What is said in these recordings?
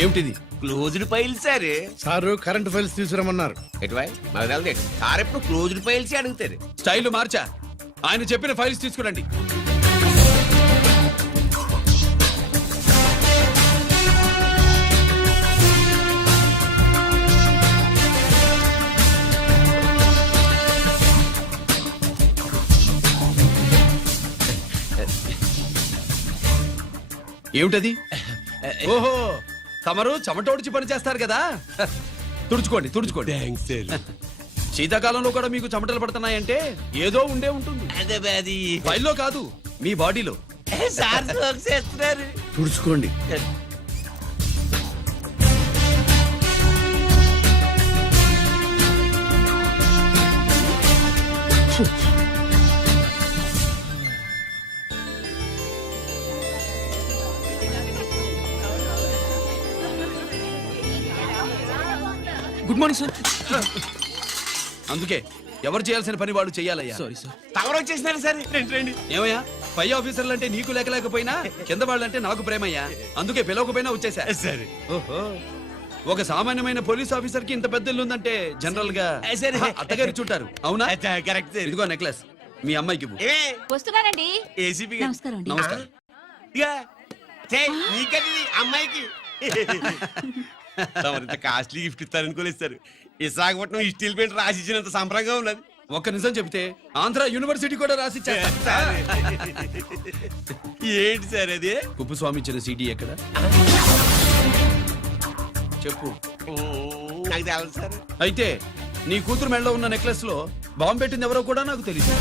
ఏమిటిది? Closed file sir sir current files తీసుకురమ్మన్నారు. ఎటువై మాకు తెలదు సార్ ఎప్పుడు క్లోజ్డ్ ఫైల్స్ అడుగుతారు? స్టైల్ మార్చా. ఆయన చెప్పిన ఫైల్స్ తీసుకురండి. ఏమిటది? ఓహో తమరు చెమటోడిచి పని చేస్తారు కదా. తుడుచుకోండి తుడుచుకోండి. థ్యాంక్స్ సార్ శీతాకాలంలో కూడా మీకు చెమటలు పడుతున్నాయంటే ఏదో ఉండే ఉంటుంది. అదే అది ఫైల్లో కాదు మీ బాడీలో. సార్ చేస్తున్నారు తుడుచుకోండి. గుడ్ మార్నింగ్ సార్ అందుకే ఎవరు చేయాల్సిన పని వాళ్ళు చేయాలయ్యా. సారీ సార్ తమరు వచ్చేసినారు సార్. రండి రండి. ఏమయ్యా? పై ఆఫీసర్లు అంటే నీకు లేకలేకపోయినా కింద వాళ్ళంటే నాకు ప్రేమయ్యా. అందుకే పిలవకపోయినా వచ్చేసా. సరే. ఓహో. ఒక సామాన్యమైన పోలీస్ ఆఫీసర్కి ఇంత పెద్ద ఇల్లు ఉందంటే జనరల్గా అత్తగారు చుట్టారు అవునా? కరెక్ట్ ఇదిగో నెక్లెస్. మీ అమ్మాయికి వస్తున్నానండి ఏసీపీ నమస్కారం అండి. నమస్కారం. నీకది అమ్మాయికి. తమరింత కాస్ట్లీ గిఫ్ట్ ఇస్తారనుకోలేదు సార్ విశాఖపట్నం ఈ స్టీల్ పెయింట్ రాసి ఇచ్చినంత సంబరంగా ఉన్నది ఒక్క నిజం చెప్తే ఆంధ్ర యూనివర్సిటీ కూడా రాసిచ్చా ఏంటి సార్ అది కుప్పస్వామి ఇచ్చిన సీడీ ఎక్కడ చెప్పు నాకు తెలదు సార్ అయితే నీ కూతురు మెడలో ఉన్న నెక్లెస్లో బాంబు పెట్టింది ఎవరో కూడా నాకు తెలియదు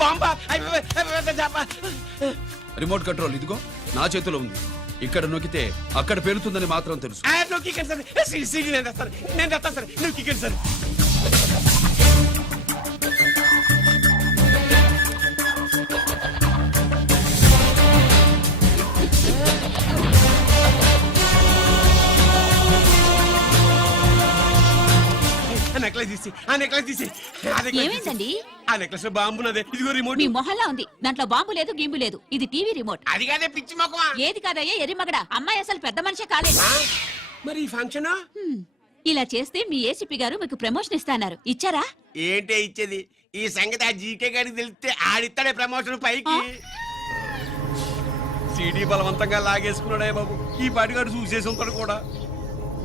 బాంబా. రిమోట్ కంట్రోల్ ఇదిగో నా చేతిలో ఉంది ఇక్కడ నొక్కితే అక్కడ పెరుగుతుందని మాత్రం తెలుసు. నొక్కి సార్. నేను తెస్తాను. సార్. నొక్కి సార్. నెక్లెస్ తీసి ఆ నెక్లెస్ తీసి ఆ నెక్లెస్ తీసి. ఏమైందండి? ఆ నెక్లెస్లో బాంబు ఉన్నది. ఇదిగో రిమోట్ మీ మొహల్లా ఉంది. దాంట్లో బాంబు లేదు గింబు లేదు. ఇది టీవీ రిమోట్ అది కాదే పిచ్చి మొక్కమా ఏది కాదయ్యా ఎరిమగడ అమ్మాయి అసలు పెద్ద మనిషే కాలేదు. మరి ఈ ఫంక్షన్ హ్మ్. ఇలా చేస్తే మీ ఏసీపీ గారు మీకు ప్రమోషన్ ఇస్తాన్నారు. ఇచ్చారా? ఏంటే ఇచ్చేది? ఈ సంగతి ఆ జీకే గారికి తెలిస్తే ఆడిస్తాడే ప్రమోషన్ పైకి. సిడి బలవంతంగా లాగేసుకున్నాడే బాబు. ఈ పాటిగాడు చూసేసి ఉంటాడు కూడా.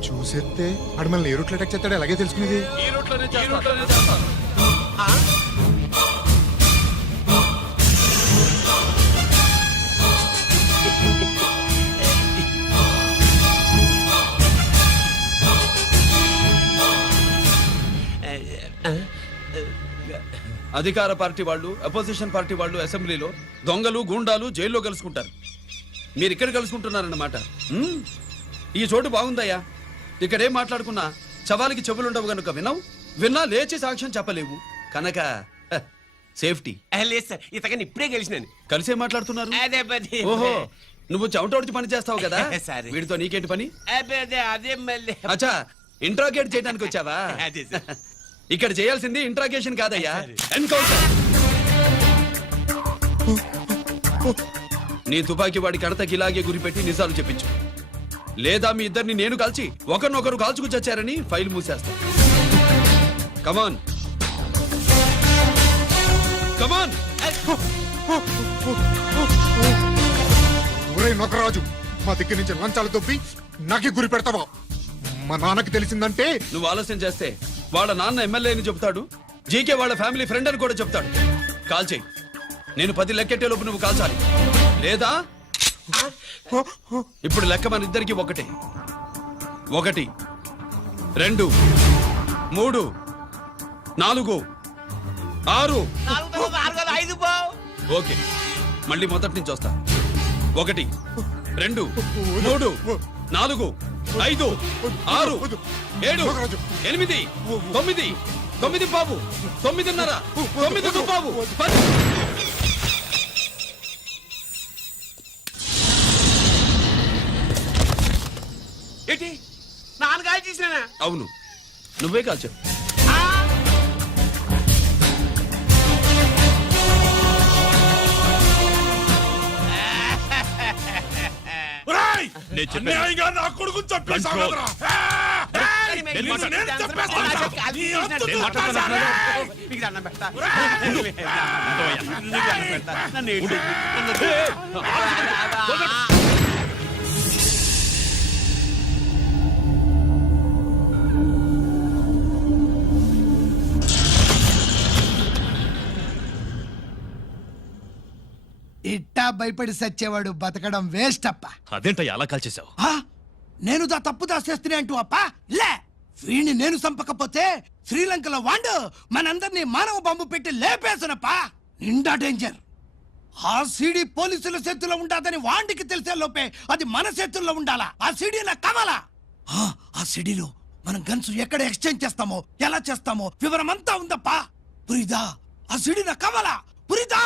చూసేస్తే ఆడు మనల్ని ఏ రూట్లో అటాక్ చేస్తాడో ఎలాగే తెలుసుకునేది ఈ రూట్లోనే చేస్తా, ఈ రూట్లోనే చేస్తా. ఆ? అధికార పార్టీ వాళ్ళు అపోజిషన్ పార్టీ వాళ్ళు అసెంబ్లీలో దొంగలు గూండాలు జైల్లో కలుసుకుంటారు మీరు ఇక్కడ కలుసుకుంటున్నారన్నమాట. ఈ చోటు బాగుందయ్యా ఇక్కడ మాట్లాడుకున్నా? చవాలికి చెవులుండవు గనుక వినవు విన్నా లేచి సాక్ష్యం చెప్పలేవు. కనుక హ, సేఫ్టీ. ఆ, లేదు సార్. ఇతకని ఇప్పుడే గెలిచినాను. కలిసే మాట్లాడుతున్నారు? అదే పది ఓహో నువ్వు చెమటోడిచి పని చేస్తావు కదా? సరే. వీడితో నీకేంటి పని? అదే అదే అదే మళ్ళీ. అచ్చా ఇంట్రాగేట్ చేయడానికి వచ్చావా? అదే సార్. ఇక్కడ చేయాల్సింది ఇంట్రాగేషన్ కాదయ్యా. ఎన్కౌంటర్ నీ తుపాకీ వాడి కడతకి ఇలాగే గురిపెట్టి నిజాలు చెప్పించు. లేదా మీ ఇద్దరిని నేను కాల్చి ఒకరినొకరు కాల్చుకు చచ్చారని ఫైల్ మూసేస్తా. కమాన్ కమాన్ ఒరే నొకరాజు మా దగ్గర నుంచి లంచాలు దొబ్బి నాకే గురి పెడతావా? మా నాన్నకి తెలిసిందంటే నువ్వు ఆలస్యం చేస్తే వాళ్ళ నాన్న ఎమ్మెల్యే అని చెప్తాడు జీకే వాళ్ళ ఫ్యామిలీ ఫ్రెండ్ అని కూడా చెప్తాడు కాల్ చేయి. నేను పది లెక్కెట్టే లోపు నువ్వు కాల్చాలి. లేదా ఇప్పుడు లెక్క మన ఇద్దరికి ఒకటి. ఒకటి రెండు మూడు నాలుగు ఆరు. ఓకే మళ్ళీ మొదటి నుంచి వస్తా. ఒకటి రెండు మూడు నాలుగు ఐదు ఆరు ఏడు ఎనిమిది తొమ్మిది తొమ్మిది బాబు తొమ్మిదిన్నర తొమ్మిది బాబు చేసిన అవును నువ్వే కాల్చావు నేను చెప్పేది- అన్యాయంగా నా కొడుకుని చంపేశావు Control. కదరా? ఏయ్, నేను మీకు మాట్లాడ- నేను చంపేస్తాను. చంపేస్తాను. కాలు నీ తీసినట్టు. అంతు నేను మాట్లాడుతున్నాను. మీకు దండం పెడతా. మీకు దండం పెడతా. నన్ను ఏడు. నన్ను ఇట్టా భయపడి సచ్చేవాడు బతకడం వేస్ట్ అప్ప. అదేంటయ్యా అలా కాల్చేశావు? ఆ? నేను దా తప్పు దాచేస్తున్నా అంటూ అప్ప? లే! వీణ్ణి నేను చంపకపోతే శ్రీలంకలో వాండు మనందరినీ మానవ బాంబు పెట్టి లేపేసనప్ప. నిండా డేంజర్. ఆ సీడీ పోలీసుల చేతుల్లో ఉండాదని వాండికి తెలిసే లోపే అది మన చేతుల్లో ఉండాలా? ఆ సీడీ నాకు కావాలా? ఆ, ఆ సీడీలో మనం గన్స్ ఎక్కడ ఎక్స్చేంజ్ చేస్తామో ఎలా చేస్తామో వివరం అంతా ఉందప్పా. పురిదా ఆ సీడీ నాకు కావాలా? పురిదా!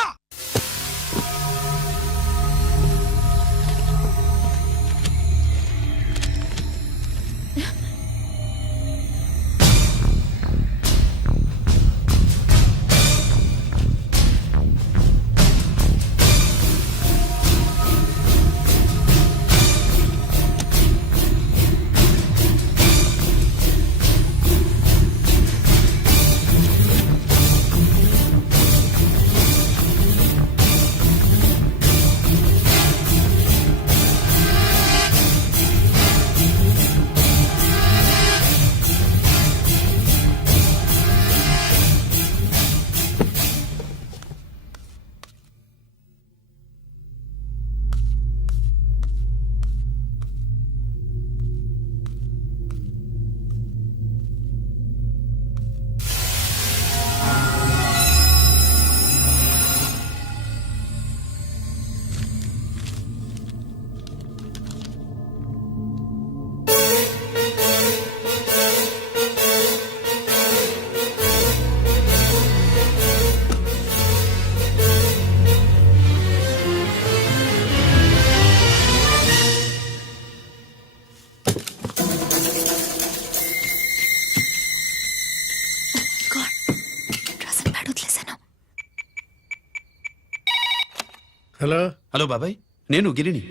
హలో. హలో బాబాయ్ నేను గిరిని.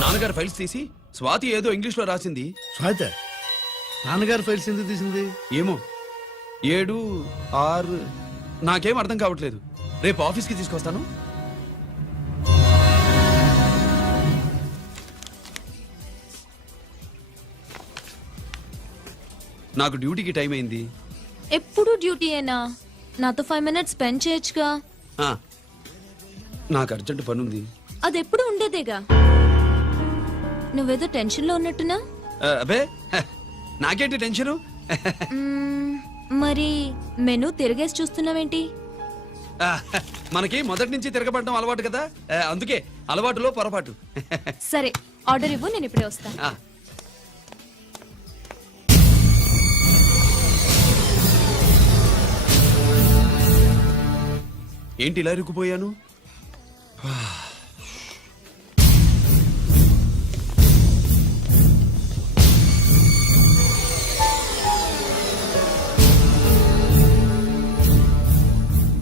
నాన్నగారు ఫైల్స్ తీసి స్వాతి ఏదో ఇంగ్లీష్లో రాసింది. స్వాతి నాన్నగారు ఫైల్స్ ఎందుకు తీసింది? ఏమో ఏడు ఆరు నాకేం అర్థం కావట్లేదు. రేపు ఆఫీస్కి తీసుకొస్తాను. నాకు డ్యూటీకి టైం అయింది. ఎప్పుడు డ్యూటీయేనా నాతో ఫైవ్ మినిట్స్ స్పెండ్ చేయొచ్చుగా. ఆ, నాకు అర్జెంట్ పని ఉంది అది ఎప్పుడు ఉండేదేగా? నువ్వేదో టెన్షన్లో ఉన్నట్టునా? ఆ, అబే హ, నాకేంటి టెన్షను? మ్మ్, మరి మెను తిరిగేసి చూస్తున్నావేంటి? ఆ, మనకి మొదటి నుంచి తిరగబడడం అలవాటు కదా? ఆ, అందుకే అలవాటులో పొరపాటు. సరే ఆర్డర్ ఇవ్వు నేను ఇప్పుడే వస్తాను ఆ, ఏంటి ఇలా ఇరుక్కుపోయాను?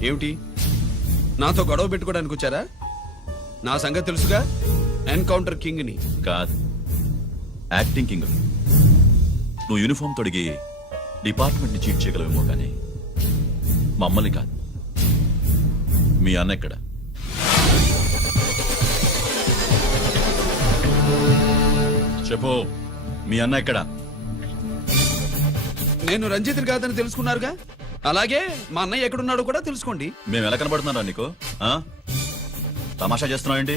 ఏమిటి? నాతో గొడవ పెట్టుకోవడానికి వచ్చారా? నా సంగతి తెలుసుగా? ఎన్కౌంటర్ కింగ్ని కాదు. యాక్టింగ్ కింగ్ నువ్వు యూనిఫామ్ తొడిగి డిపార్ట్మెంట్ని చీట్ చేయగలవేమో కానీ మమ్మల్ని కాదు. మీ అన్న ఎక్కడ? చెప్పు మీ అన్న ఎక్కడ? నేను రంజిత్ కాదని తెలుసుకున్నారుగా? అలాగే మా అన్నయ్య ఎక్కడున్నాడో కూడా తెలుసుకోండి. మేము ఎలా కనబడుతున్నారా నీకు? ఆ? తమాషా చేస్తున్నావేంటి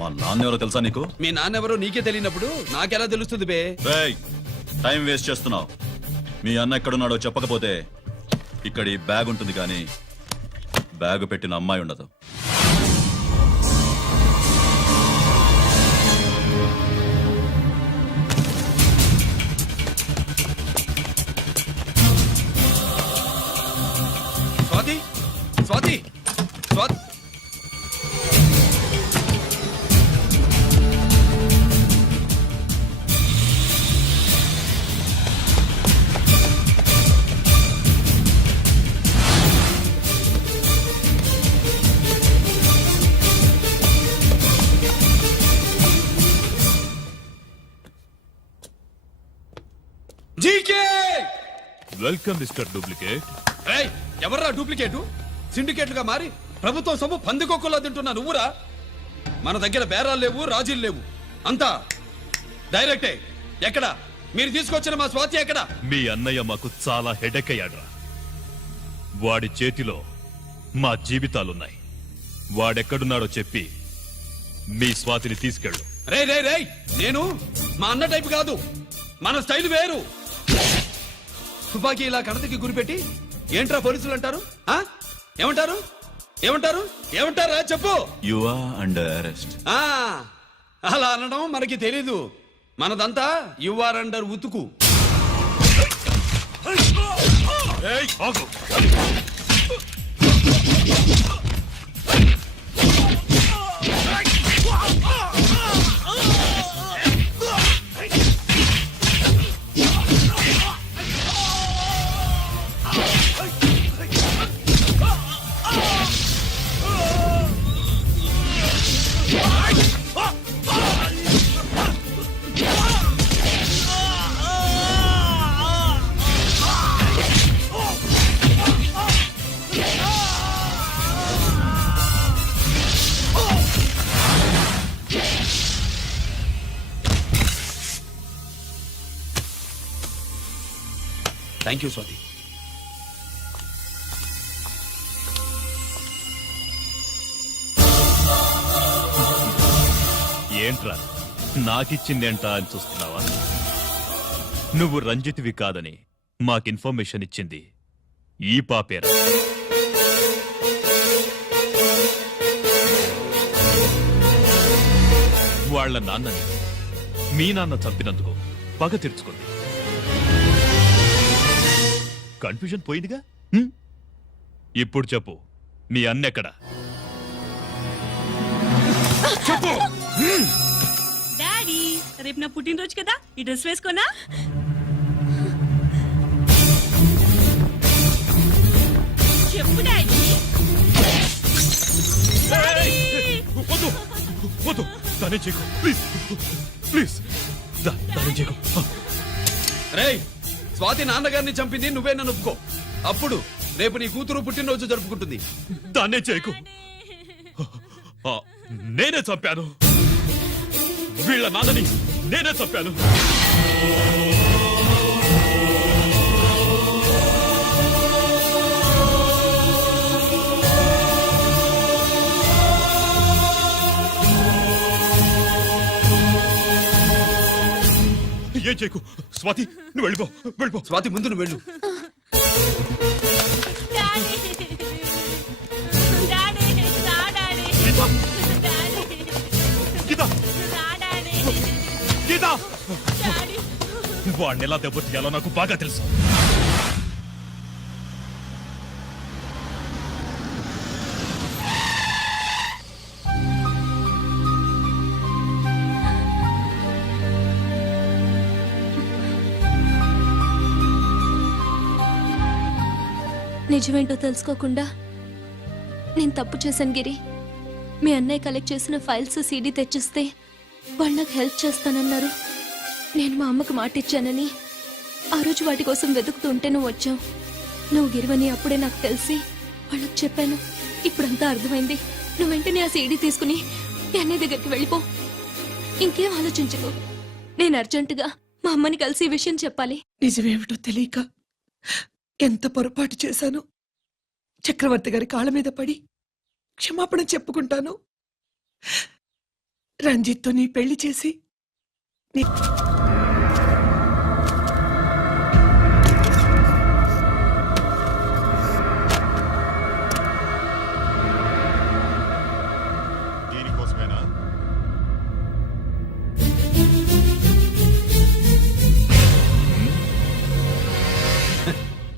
మా నాన్న ఎవరో తెలుసా నీకు? మీ నాన్నెవరో నీకే తెలియనప్పుడు నాకెలా తెలుస్తుంది బే? రేయ్ టైం వేస్ట్ చేస్తున్నావు. మీ అన్న ఎక్కడున్నాడో చెప్పకపోతే ఇక్కడ ఈ బ్యాగ్ ఉంటుంది కానీ బ్యాగ్ పెట్టిన అమ్మాయి ఉండదు. Swathi? Swathi? Swathi welcome mister duplicate. రేయ్ ఎవర్రా డూప్లికేటు? సిండికేట్లుగా మారి ప్రభుత్వం సొమ్ము పందికొక్కులా తింటున్నా నువ్వురా? మన దగ్గర బేరాలు లేవు రాజీలు లేవు. అంతా డైరెక్టే. ఎక్కడ? మీరు తీసుకొచ్చిన మా స్వాతి ఎక్కడ? మీ అన్నయ్య మాకు చాలా హెడెక్ అయ్యాడ్రా. వాడి చేతిలో మా జీవితాలున్నాయి. వాడెక్కడున్నాడో చెప్పి మీ స్వాతిని తీసుకెళ్ళు. రే రే రేయ్ నేను మా అన్న టైప్ కాదు. మన స్టైల్ వేరు. తుపాకీ ఇలా కణతకి గురిపెట్టి ఏంట్రా పోలీసులు అంటారు? ఆ? ఏమంటారు? ఏమంటారు? ఏమంటారా? చెప్పు. యు ఆర్ అండర్ అరెస్ట్ ఆ అలా అనడం మనకి తెలీదు. మనదంతా యువర్ అండర్ ఉతుకు. థ్యాంక్ యూ స్వాతి ఏంట్రా? నాకిచ్చిందేంట అని చూస్తున్నావా? నువ్వు రంజిత్వి కాదని మాకు ఇన్ఫర్మేషన్ ఇచ్చింది ఈ పాపేరా. వాళ్ళ నాన్నని మీ నాన్న చంపినందుకు పగ తీర్చుకుంది. కన్ఫ్యూజన్ పోయిందిగా? హ్మ్? ఇప్పుడు చెప్పు మీ అన్నెక్కడా డాడీ రేపు నా పుట్టినరోజు కదా? ఈ డ్రెస్ వేసుకోనా? చెప్పు డాడీ. వద్దు వద్దు. దానే చేయకు. Please please. దానే చేయకు. రేయ్ స్వాతి నాన్నగారిని చంపింది నువ్వే నన్ను ఒప్పుకో. అప్పుడు రేపు నీ కూతురు పుట్టినరోజు జరుపుకుంటుంది. దాన్నే చేయకు. ఆ, నేనే చంపాను. వీళ్ళ నాన్నని నేనే చంపాను. చేయకు. స్వాతి నువ్వు వెళ్ళిపో వెళ్ళిపో. స్వాతి ముందు నువ్వు వెళ్ళు. గీత. వాడిని ఎలా దెబ్బతీయాలో నాకు బాగా తెలుసు. నిజమేంటో తెలుసుకోకుండా నేను తప్పు చేశాను గిరి. మీ అన్నయ్య కలెక్ట్ చేసిన ఫైల్స్ సీడీ తెచ్చిస్తే వాళ్ళు నాకు హెల్ప్ చేస్తానన్నారు. నేను మా అమ్మకు మాట ఇచ్చానని ఆ రోజు వాటి కోసం వెతుకుతుంటే నువ్వు వచ్చావు. నువ్వు గిరివని అప్పుడే నాకు తెలిసి వాళ్ళకి చెప్పాను. ఇప్పుడంతా అర్థమైంది. నువ్వు వెంటనే ఆ సీడీ తీసుకుని మీ అన్నయ్య దగ్గరికి వెళ్ళిపో. ఇంకేం ఆలోచించకు. నేను అర్జెంటుగా మా అమ్మని కలిసి ఈ విషయం చెప్పాలి. నిజమేమిటో తెలియక ఎంత పొరపాటు చేశాను? చక్రవర్తి గారి కాళ్ళ మీద పడి క్షమాపణ చెప్పుకుంటాను. రంజిత్తో నీ పెళ్ళి చేసి నీ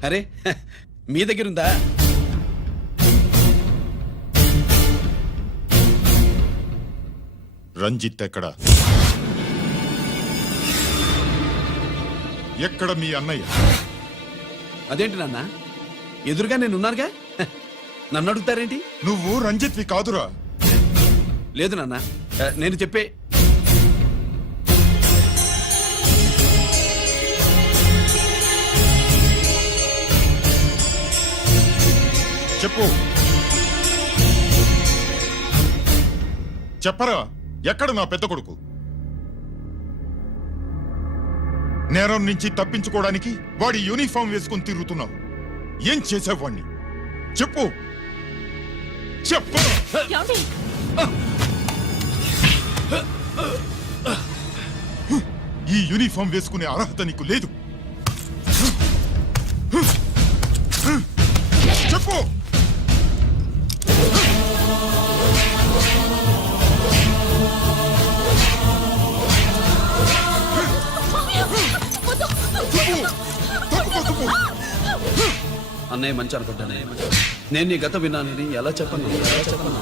అరే మీ దగ్గర ఉందా రంజిత్ ఎక్కడ? ఎక్కడ మీ అన్నయ్య? అదేంటి నాన్న? ఎదురుగా నేను ఉన్నానుగా హ, నన్ను అడుగుతారేంటి? నువ్వు రంజిత్వి కాదురా. లేదు నాన్న. నేను చెప్పే చెప్పు. చెప్పరా? ఎక్కడ నా పెద్ద కొడుకు? నేరం నుంచి తప్పించుకోవడానికి వాడి యూనిఫామ్ వేసుకుని తిరుగుతున్నావు. ఏం చేసావు వాణ్ణి? చెప్పు. చెప్పు? ఈ యూనిఫామ్ వేసుకునే అర్హత నీకు లేదు. చెప్పు. అన్నయ్య మంచి అనుకుంటానే. నేను నీ గత విన్నానని ఎలా చెప్పను? ఎలా చెప్పను?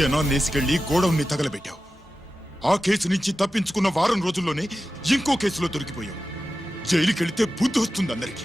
జనాన్నేసుకెళ్ళి గోడౌన్ని తగలబెట్టావు. ఆ కేసు నుంచి తప్పించుకున్న వారం రోజుల్లోనే ఇంకో కేసులో దొరికిపోయావు. జైలుకెళితే బుద్ధి వస్తుంది అందరికి.